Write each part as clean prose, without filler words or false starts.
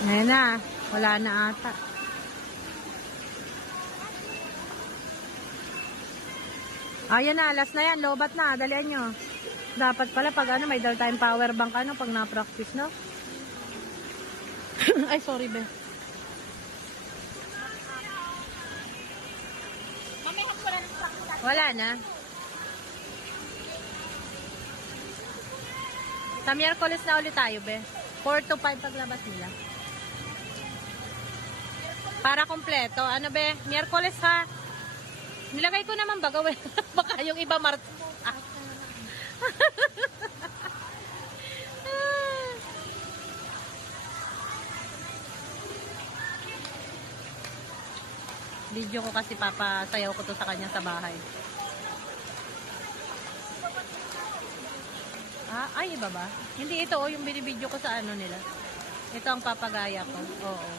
Ngayon na. Wala na ata. Ayan na. Last na yan. Lobat na. Dalian nyo. Dapat pala pag ano, may time power bank ano, pag na-practice, no? Ay, sorry, be. Wala na. Sa Miyerkules na ulit tayo, be. 4 to 5 paglabas nila. Para kompleto. Ano, be? Miyerkules, ha? Nilagay ko naman baga, we. Baka yung iba Ah. Video ko kasi papasayaw ko to sa kanya sa bahay. Ay, iba ba? Hindi ito, yung binibideo ko sa ano nila. Ito ang papagaya ko. Oo.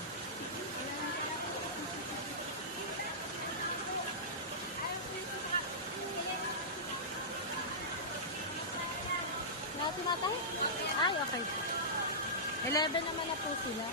Natin natin? Ay, okay. 11 naman na po sila.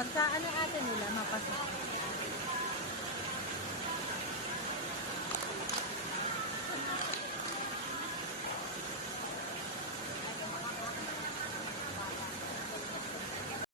Pagka ano ate nila, mapasok.